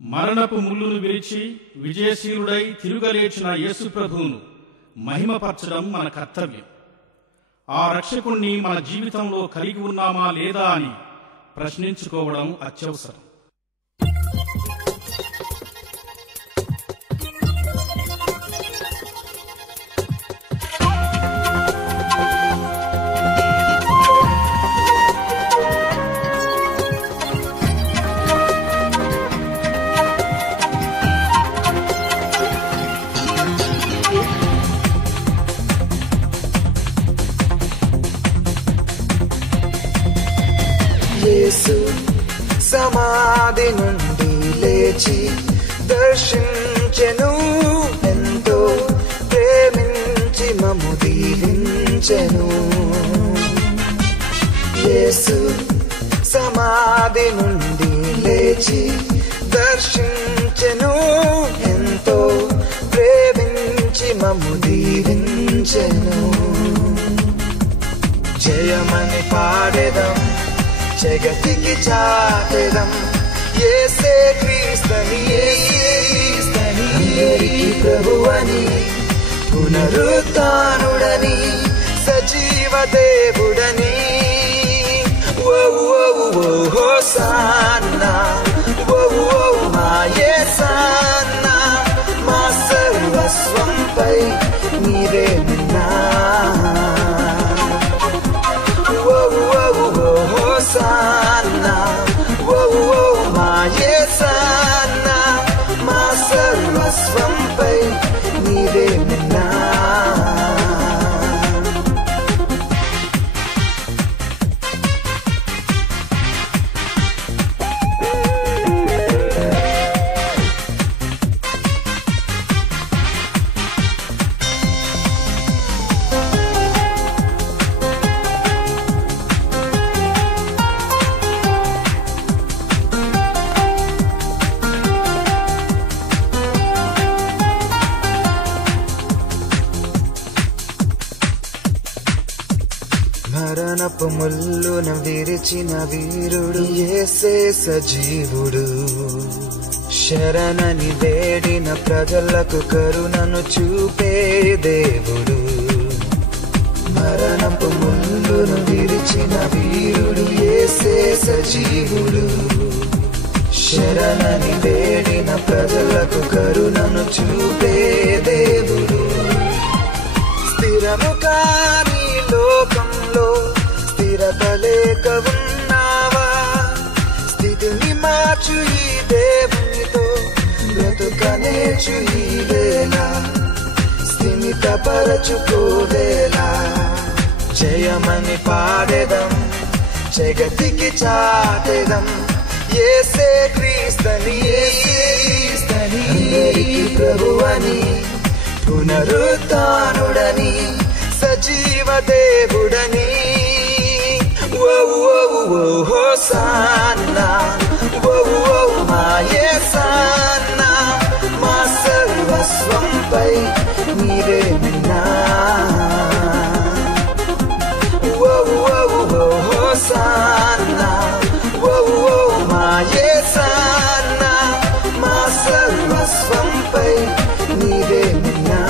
మరణపు ముళ్ళును విరిచి విజయశీలుడై తిరుగలేచిన యేసు ప్రభువును మహిమపరచడం మన కర్తవ్యం. ఆ రక్షకుణ్ణి మన జీవితంలో కలిగి ఉన్నామా లేదా అని ప్రశ్నించుకోవడం అత్యవసరం. యేసు సమాధి నుండి లేచి దర్శించెను, ఎంతో ప్రేమించి మమ్ము దీవించెను. యేసు సమాధి నుండి లేచి దర్శించెను, ఎంతో ప్రేమించి మమ్ము దీవించెను. జయమని పాడెదం, జగతికి చాటెదం, యేసే క్రీస్తని, అందరికీ ప్రభువని, పునరుత్థానుడని, సజీవ దేవుడని. హోసాన్నా, మా యేసన్నా, మా సర్వస్వంపై నీవే నిన్నా. Hosanna, మా యేసన్నా, మా సర్వస్వంపై నీవే నిన్నా. మరణపు ముల్లును విరిచిన వీరుడు యేసే సజీవుడు. శరణని వేడిన ప్రజలకు కరుణను చూపే దేవుడు. మరణపు ముల్లును విరిచిన వీరుడు యేసే సజీవుడు. శరణని వేడిన ప్రజలకు కరుణను చూపే దేవుడు. స్థిరము కాని లోకంలో స్థిరత లేక ఉన్నావా? స్థితిని మార్చు ఈ దేవునితో బ్రతుకనేచు ఈ వేళ, స్థిమిత పరచుకోవేళ. జయమని పాడెదం, జగతికి చాటెదం, యేసే క్రీస్తని, అందరికీ ప్రభువని, పునరుత్థానుడని, సజీవ దేవుడని. హోసాన్నా, మా యేసన్నా, మా సర్వస్వంపై నీవే నిన్నా. హోసాన్నా, మా యేసన్నా, మా సర్వస్వంపై నీవే నిన్నా.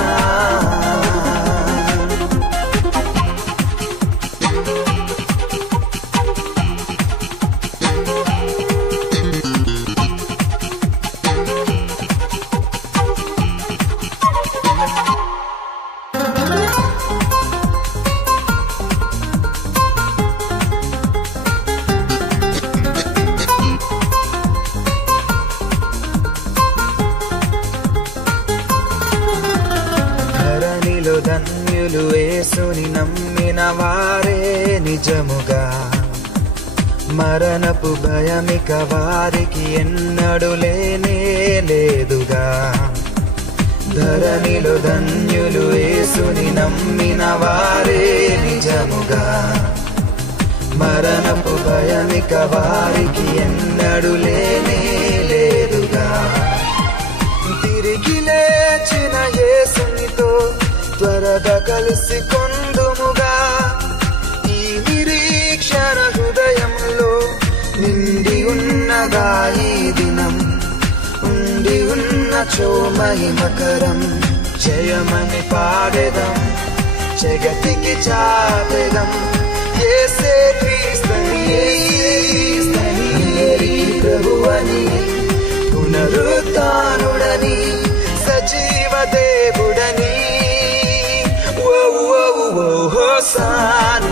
ధన్యులు యేసుని నమ్మిన వారే నిజముగా, మరణపు భయమిక వారికి ఎన్నడూ లేనే లేదుగా. ధరణిలో ధన్యులు యేసుని నమ్మిన వారే నిజముగా, మరణపు భయమిక వారికి ఎన్నడూ లేనే లేదుగా. తిరిగి లేచిన యేసునితో త్వరగా కలిసి కొందుముగా. ఈ నిరీక్షణ హృదయంలో నిండి ఉన్నదా ఈ దినం? నాచో మహిమకరం జయమని పాడెదం జగతికి చాటెదం యేసే క్రీస్తని ప్రభువని పునరుత్థానుడని సజీవ దేవుడని హోసానా